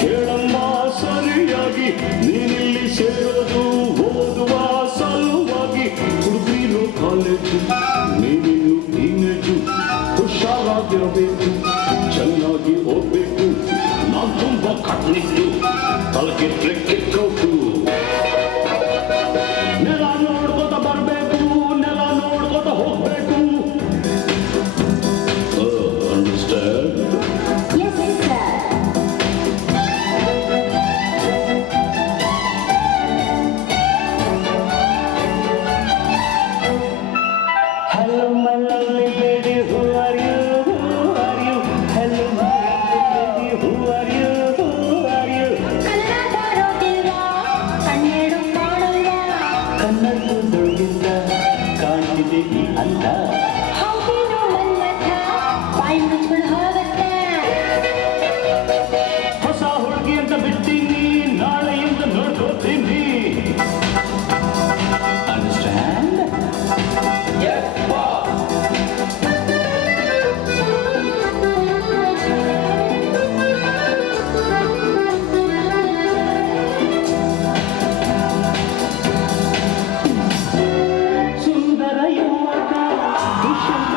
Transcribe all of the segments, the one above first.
ಕೇಳಮ್ಮ ಸರಿಯಾಗಿ ನೀನಿಲ್ಲಿ ಸೇರೋದು ಓದುವ ಸಲುವಾಗಿ ಹುಡುಗಿರು ಕಾಲೇಜು ನೀನಿನ್ನು ಟೀನೇಜು ಹುಷಾರಾಗಿರಬೇಕು ಚೆನ್ನಾಗಿ ಓದ್ಬೇಕು ನಾನ್ ತುಂಬಾ ಕಟ್ನಿದ್ದು ತಲೆಗೆ ಟ್ರೆಕ್ಕಿಟ್ಟು ನೆಲ ನೋಡ್ಕೋತ ಬರ್ಬೇಕು ನೆಲ ನೋಡ್ಕೋತ ಹೋಗ್ಬೇಕು understand Hello, my lovely lady, who are you? Who are you? Hello, my lovely lady, who are you? Who are you? Kannada ಬರೋದಿಲ್ಲ ಕಣ್ಣೇಡು ಕಾಣಲ್ಲ ಕಣ್ಣದ್ದು ದೊಡ್ಡಿಂದ ಕಾಣ್ತಿದೆ ಈ ಅಂದ ಹೌದೇನು ಮನ್ಮಥ ಬಾಯಿ ಮುಚ್ಕೊಂಡು ಹೋಗುತ್ತೆ ಹೊಸ ಹುಡುಗಿ ಅಂತ ಬಿಡ್ತೀನಿ ನಾಳೆಯಿಂದ ನೋಡ್ಕೋತೀನಿ ಅಂಡರ್ಸ್ಟ್ಯಾಂಡ್ ಸುಂದರ ಯುವಕ ದುಷ್ಯಂತ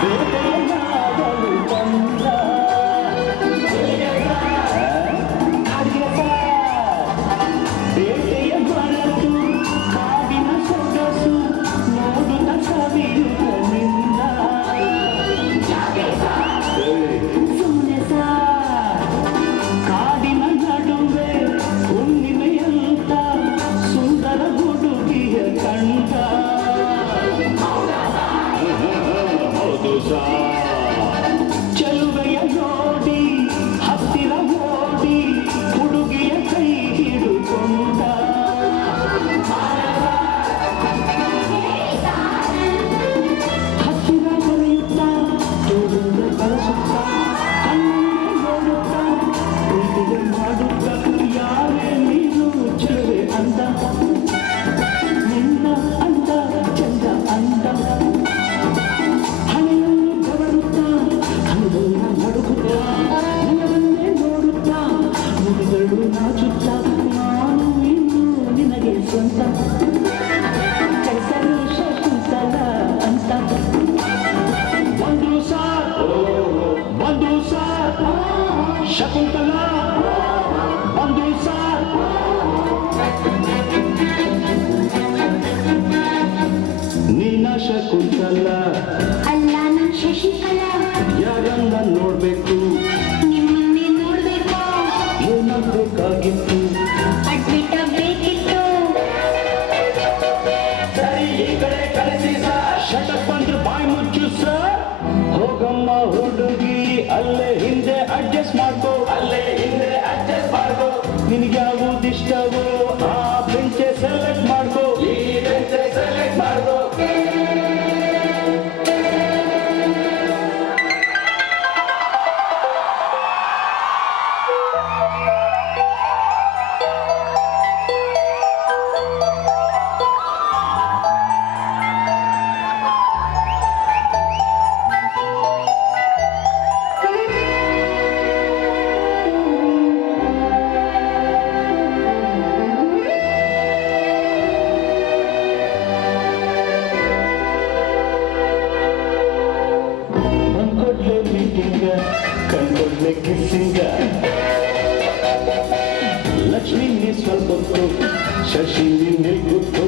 ಬೇಟೆಯಾಡಲು ಬಂದ ಬೇಟೆಯ ಮರೆತು ಕಾಡಿನ ಸೊಗಸು ನೋಡುತ್ತ ಸವಿಯುವುದರಿಂದ ಸುಮ್ಮನೆ ಸಾ ಕಾಡಿನ ನಡುವೆ ಹುಣ್ಣಿಮೆಯಂತ ಸುಂದರ ಹುಡುಗಿಯ ಕಂಡ ಹೌದು ಸಾ ಚೆಲುವೆಯ ನೋಡಿ ಹತ್ತಿರ ಓಡಿ ಹುಡುಗಿಯ ಕೈ ಹಿಡುಕೊಂಡ ಹತ್ತಿರ ಬರೆಯುತ್ತಾ ತೋಳಿಂದ ಬಳಸುತ್ತಾ ಕಣ್ಣಿಗೆ ನೋಡುತ್ತಾ ಪ್ರೀತಿಗೆ ಮಾಡುತ್ತಾ ಯಾರೇ ನೀನು ಚೆಲುವೆ ಅಂದ ನಿನ್ನ ಅಂದ ಚಂದ ಅಂದ ಹಣೆಯನ್ನು ಬರುತ್ತಾ ಹಣೆಯನ್ನು ನಡುಗುತ್ತಾ ನಿನ್ನನ್ನೇ ನೋಡುತ್ತಾ ನುಡಿಗಳು ನಾಚುತ್ತಾ ನಾನು ಇನ್ನು ನಿನಗೆ ಸ್ವಂತ ಕಳಿಸಲು ಶಕುಂತಲ ಅಂತ ಒಂದು ಸಾರ್ ಶಕುಂತಲ ಒಂದು ಸಾರ್ ನೀನ ಶಕುಂತಲ ಅಲ್ಲ ನನ್ ಶಶಿಕಲಾ ಯಾರನ್ನ ನೋಡ್ಬೇಕು ನಿಮ್ಮನ್ನೇ ನೋಡ್ಬೇಕು ಏನಾಗಬೇಕಾಗಿತ್ತು ಅಡ್ಮಿಟ್ ಆಗ್ಬೇಕಿತ್ತು ಸರಿ ಈ ಕಡೆ ಕಳಿಸಿ ಸರ್ ಶಟಪ್ ಅಂದ್ರೆ ಬಾಯಿ ಮುಚ್ಚು ಸರ್ ಹೋಗಮ್ಮ ಹುಡುಗಿ ಅಲ್ಲೇ ಹಿಂದೆ ಅಡ್ಜಸ್ಟ್ ಮಾಡ್ಕೋ ನಿನಗೆ ಯಾವುದಿಷ್ಟವೋ ಆ ಬೆಂಚೆ ಸೆಲೆಕ್ಟ್ ಮಾಡ್ಕೋ ಬಂದ್ಕೊಡ್ಲೆ ಮೀಟಿಂಗ ಕಂಡ್ಕೊಡ್ಲೆ ಕಿಸ್ಸಿಂಗ ಲಕ್ಷ್ಮಿ ನೀ ಸ್ವಲ್ಪ ಹೊತ್ತು ಶಶಿ ನಿನ್ನೆ ಕೂತು